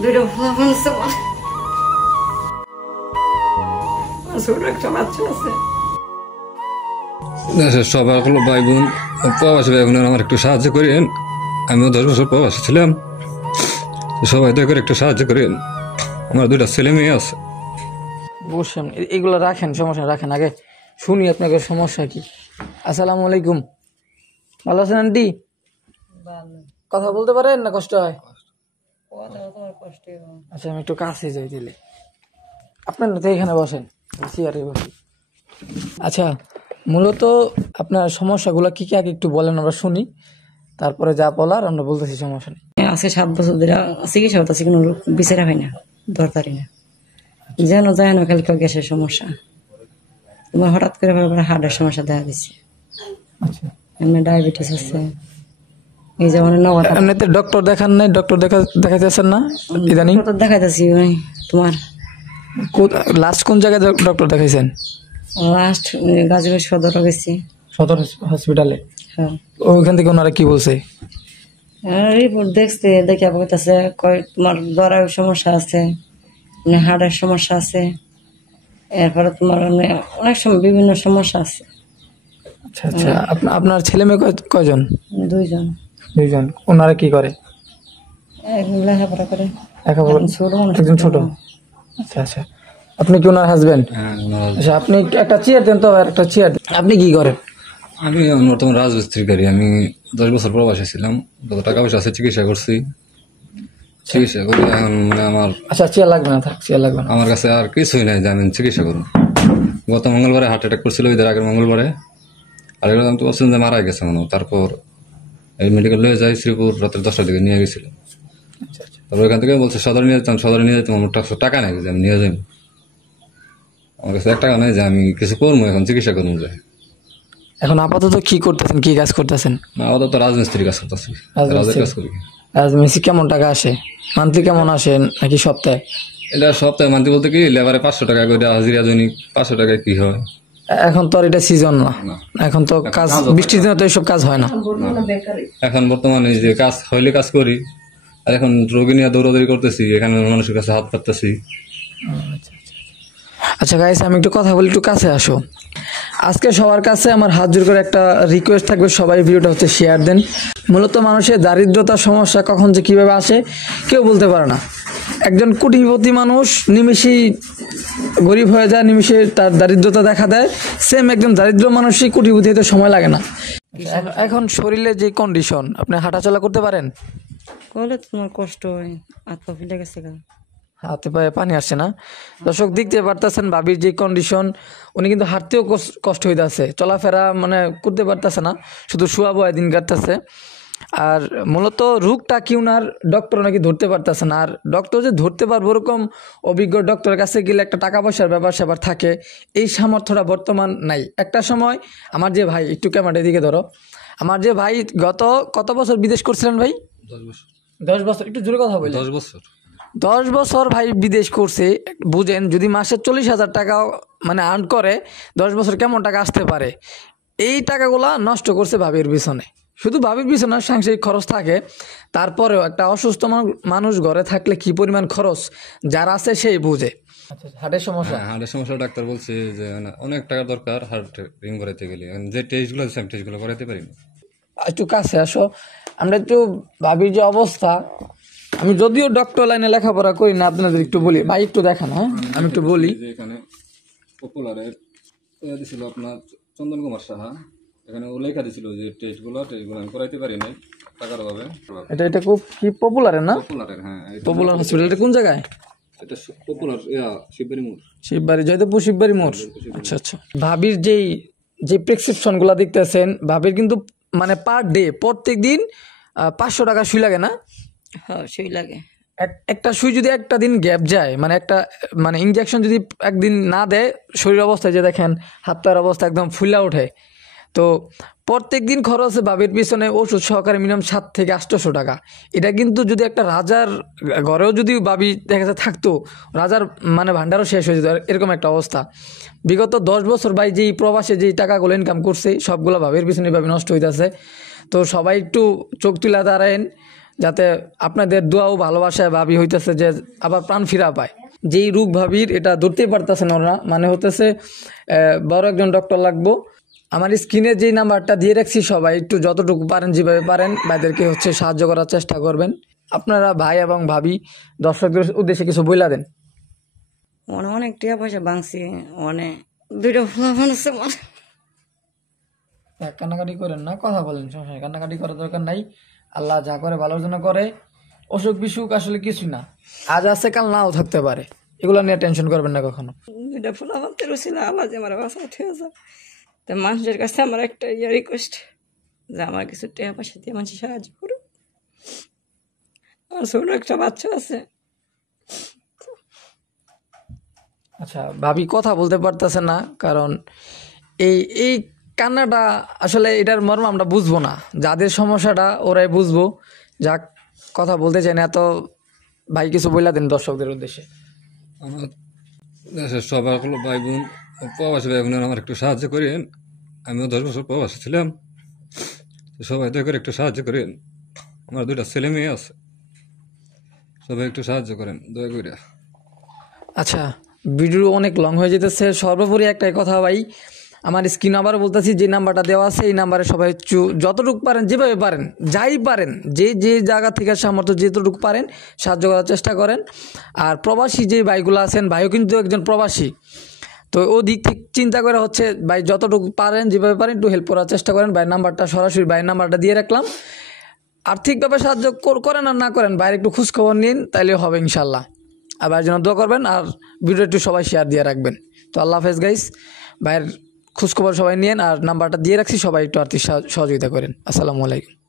দুটো ফোন ছোট একটা বাচ্চা আছে। সবার হলো ভাই বোন প্রবাসী ভাই বোনের আমার একটু সাহায্য করেন। আমিও 10 বছর প্রবাসী ছিলাম, সবাই দয়া করে একটু সাহায্য করেন। আমার 2টা ছেলে মেয়ে আছে। বসেন, এগুলো রাখেন, সমস্যা রাখেন, আগে শুনি আপনাদের সমস্যা কি। আসসালামু আলাইকুম, ভালো আছেন আন্টি? কথা বলতে পারেন না কষ্ট হয়? আচ্ছা আমি একটু কাছে যাই দিলে, আপনার তো এখানে বসেন, চেয়ারে বসি। আচ্ছা মূলত আপনার সমস্যাগুলো কি কি আগে একটু বলেন, আমরা শুনি, তারপরে যা বলার আমরা বলতেছি, সমস্যা নেই। আছে 7 বছর ধরে চিকিৎসা হতেছে, কোনো বিচারা হয় না, দরকারি না, যেন যায় না। খালি গ্যাসের সমস্যা, তোমার হঠাৎ করে হার্টের সমস্যা দেখা দিচ্ছে। আচ্ছা এমনি ডায়াবেটিস আছে, এই যে মানে এমনিতে ডক্টর দেখান নাই? ডক্টর দেখাইতেছেন না ইদানিং? দেখাইতেছি তোমার। লাস্ট কোন জায়গায় ডক্টর দেখাইছেন? লাস্ট গাজীপুর সদর গেছি, সদর হসপিটালে। হ্যাঁ, ওইখান থেকে ওনারা কি বলছে? রিপোর্ট দেখছে, দেখে বলতেছে তোমার গলার সমস্যা আছে, হার্টের সমস্যা আছে, এরপরে তোমার অনেক সময় বিভিন্ন সমস্যা আছে। আচ্ছা আচ্ছা, আপনার ছেলে মেয়ে কয়জন? 2জন। 2জন। ওনারা কি করে? লেখাপড়া করে। ছোট মানুষ, একজন ছোট। আচ্ছা আচ্ছা, আপনি কি ওনার হাজবেন্ড? আচ্ছা আপনি একটা চেয়ার দেন তো, একটা চেয়ার। আপনি কি করেন? আমি বর্তমান রাজমিস্ত্রি করি। আমি 10 বছর প্রবাসী ছিলাম, যত টাকা পয়সা আছে চিকিৎসা করছি। চিকিৎসা করি এখন মানে আমার, আচ্ছা চেয়ার লাগবে না, থাক চেয়ার লাগবে না। আমার কাছে আর কিছুই নাই যে আমি চিকিৎসা করুন। গত মঙ্গলবারে হার্ট অ্যাটাক করছিল, ঈদের আগের মঙ্গলবারে। আর এগুলো আমি তো বলছিলাম যে মারা গেছে মনে। তারপর এই মেডিকেল লয়ে যাই শ্রীপুর, রাত্রে 10টার দিকে নিয়ে গেছিল। তারপর ওইখান থেকে বলছে সদরে নিয়ে যেতাম, সদরে নিয়ে যেতাম। আমার টাকা নাই যে আমি নিয়ে যাই, আমার কাছে 1 টাকা নাই যে আমি কিছু করবো এখন, চিকিৎসা করবো যায়। এখন আপাতত কি করতেছেন, কি কাজ করতেছেন? আপাতত রাজমিস্ত্রি কাজ করতেছি, রাজের কাজ করি। রাজমিস্ত্রি কেমন টাকা আসে মান্থলি, কেমন আসে নাকি সপ্তাহে? এটা সপ্তাহে মান্থলি বলতে কি, লেবারে 500 টাকা করে হাজিরা, দৈনিক 500 টাকায় কি হয়। এখন তো আর এটা সিজন না, এখন তো কাজ, বৃষ্টির দিনে তো এইসব কাজ হয় না। এখন বর্তমানে যে কাজ হইলে কাজ করি, আর এখন রোগী নিয়ে দৌড়াদৌড়ি করতেছি, এখানে মানুষের কাছে হাত পাততেছি। আচ্ছা গাইস, আমি একটু কথা বলি, একটু কাছে আসো। আজকে সবার কাছে আমার হাত জোর করে একটা রিকোয়েস্ট থাকবে, সবাই ভিডিওটা হচ্ছে শেয়ার দেন। মূলত মানুষের দারিদ্রতার সমস্যা কখন যে কিভাবে আসে কেউ বলতে পারে না। একজন কোটিপতি মানুষ নিমেষেই গরিব হয়ে যায়, নিমেষে তার দারিদ্রতা দেখা দেয়। সেম একজন দারিদ্র মানুষই কোটিপতি হতে সময় লাগে না। এখন শরীরে যে কন্ডিশন, আপনি হাঁটাচলা করতে পারেন? করলে তোমার কষ্ট হয়, হাত পা ফেলে গেছে। হাতে পায়ে পানি আসছে না? দর্শক দেখতে পারতেছেন ভাবির যে কন্ডিশন, উনি কিন্তু হাঁটতেও কষ্ট হইতেছে, চলাফেরা মানে করতে পারতেছে না, শুধু শোয়া বয়া দিন কাটতেছে। আর মূলত রোগটা কি উনার ডক্টর নাকি ধরতে পারতেছে না। আর ডক্টর যে ধরতে পারবো ওরকম অভিজ্ঞ ডক্টরের কাছে গেলে একটা টাকা পয়সার ব্যাপার স্যাপার থাকে, এই সামর্থ্যটা বর্তমান নাই। একটা সময় আমার যে ভাই, একটু ক্যামেরার দিকে ধরো, আমার যে ভাই কত বছর বিদেশ করছিলেন ভাই? 10 বছর। 10 বছর, একটু জোরে কথা বলি। 10 বছর। 10 বছর ভাই বিদেশ করছে। বুঝেন, যদি মাসে 40,000 টাকা মানে আর্ন করে, 10 বছর কেমন টাকা আসতে পারে। এই টাকাগুলা নষ্ট করছে ভাবির পিছনে। শুধু ভাবির পিছনে সাংসারিক খরচ থাকে, তারপরেও একটা অসুস্থ মানুষ ঘরে থাকলে কি পরিমাণ খরচ যার আছে সেই বুঝে। হার্টের সমস্যা, হার্টের সমস্যা ডাক্তার বলছে যে অনেক টাকা দরকার হার্ট রিং করাইতে গেলে। যে টেস্টগুলো দিচ্ছে আমি টেস্টগুলো করাইতে পারি না। একটু কাছে আসো, আমরা একটু ভাবির যে অবস্থা। আমি যদিও ডক্টর লাইনে লেখাপড়া করি না, আপনাদের একটু বলি ভাই, একটু দেখান। হ্যাঁ আমি একটু বলি, এখানে পপুলারের দিছিল আপনার চন্দন কুমার সাহা, এখানে ও লেখা দিছিল যে টেস্টগুলো আমি করাইতে পারি নাই টাকার অভাবে। এটা খুব কি পপুলারের না? পপুলারের, হ্যাঁ। পপুলার হসপিটাল এটা কোন জায়গায়? এটা পপুলার শিববাড়ি মোড়। শিববাড়ি, জয়দেবপুর শিববাড়ি মোড়। আচ্ছা আচ্ছা। ভাবির যে প্রেসক্রিপশন গুলা দেখতেছেন, ভাবির কিন্তু মানে পার ডে, প্রত্যেক দিন 500 টাকা সুই লাগে না? হ্যাঁ, সুই লাগে। একটা সুই যদি একটা দিন গ্যাপ যায়, মানে একটা মানে ইনজেকশন যদি একদিন না দেয়, শরীর অবস্থায় যে দেখেন হাত পায়ের অবস্থা একদম ফুলা ওঠে। তো প্রত্যেক দিন খরচ বাবির পিছনে ওষুধ সহকারে মিনিমাম 7 থেকে 800 টাকা। এটা কিন্তু যদি একটা রাজার ঘরেও যদি বাবি দেখা যায় থাকতো, রাজার মানে ভান্ডারও শেষ হয়ে যেত, এরকম একটা অবস্থা। বিগত 10 বছর ভাই যেই প্রবাসে যেই টাকাগুলো ইনকাম করছে, সবগুলো ভাবির পিছনে ভাবি নষ্ট হইতেছে। তো সবাই একটু চোখ তুলে দাঁড়ায়েন, যাতে আপনাদের দোয়াও ভালোবাসায় ভাবি হইতেছে যে আবার প্রাণ ফিরা পায়। যেই রোগ ভাবির এটা ধরতেই পারতেছেন ওরা, মানে হতেছে বড় একজন ডক্টর লাগবো। আমার স্ক্রিনে যেই নাম্বারটা দিয়ে রাখছি, সবাই একটু যতটুকু পারেন যেভাবে পারেন ভাইদেরকে হচ্ছে সাহায্য করার চেষ্টা করবেন। আপনারা ভাই এবং ভাবি দর্শকদের উদ্দেশ্যে কিছু বইলা দেন। অনেক টাকা পয়সা ভাঙছি, অনেক 2টা ফোন আছে আমার। কান্নাকাটি করেন না, কথা বলেন, সমস্যা নেই, কান্নাকাটি করার দরকার নাই। আল্লাহ যা করে ভালোর জন্য করে। অসুখ বিসুখ আসলে কিছুই না, আজ আছে কাল নাও থাকতে পারে, এগুলো নিয়ে টেনশন করবেন না কখনো। 2টা ফোন আমার ছিল, আল্লাহ যে আমার বাসা ঠিক আছে। তো মানুষের কাছে আমার একটা রিকোয়েস্ট যে আমার কিছু টাকা পয়সা দিয়ে মানুষ সাহায্য করুন। আমার ছোট একটা বাচ্চা আছে। আচ্ছা ভাবি কথা বলতে পারতেছে না, কারণ এই এই কান্নাটা আসলে এটার মর্ম আমরা বুঝবো না, যাদের সমস্যাটা ওরাই বুঝবো। যাক, কথা বলতে চাই না তো ভাই কিছু বইলা দেন দর্শকদের উদ্দেশ্যে। আমার দেশের সবার হলো ভাই বোন, প্রবাসী ভাই বোনের আমার একটু সাহায্য করেন। আমিও 10 বছর প্রবাসী ছিলাম, সবাই দয়া করে একটু সাহায্য করেন। আমার 2টা ছেলে মেয়ে আছে, সবাই একটু সাহায্য করেন দয়া করে। আচ্ছা, ভিডিও অনেক লং হয়ে যেতেছে। সর্বোপরি একটাই কথা ভাই, আমার স্ক্রিন আবার বলতেছি, যে নাম্বারটা দেওয়া আছে এই নাম্বারে সবাই যতটুকু পারেন, যেভাবে পারেন, যাই পারেন, যে যে জায়গা থেকে সামর্থ্য যেতটুকু পারেন সাহায্য করার চেষ্টা করেন। আর প্রবাসী যে ভাইগুলো আছেন, ভাইও কিন্তু একজন প্রবাসী, তো ও দিক থেকে চিন্তা করে হচ্ছে ভাই যতটুকু পারেন, যেভাবে পারেন একটু হেল্প করার চেষ্টা করেন। ভাইয়ের নাম্বারটা সরাসরি ভাইয়ের নাম্বারটা দিয়ে রাখলাম। আর্থিকভাবে সাহায্য করেন আর না করেন, বাইরে একটু খোঁজখবর নিন, তাইলে হবে ইনশাল্লাহ। আর ভাইয়ের জন্য দোয়া করবেন, আর ভিডিও একটু সবাই শেয়ার দিয়ে রাখবেন। তো আল্লাহ হাফেজ গাইস, ভাইয়ের খোঁজখবর সবাই নিন, আর নাম্বারটা দিয়ে রাখছি, সবাই একটু আর্থিক সহযোগিতা করেন। আসসালামু আলাইকুম।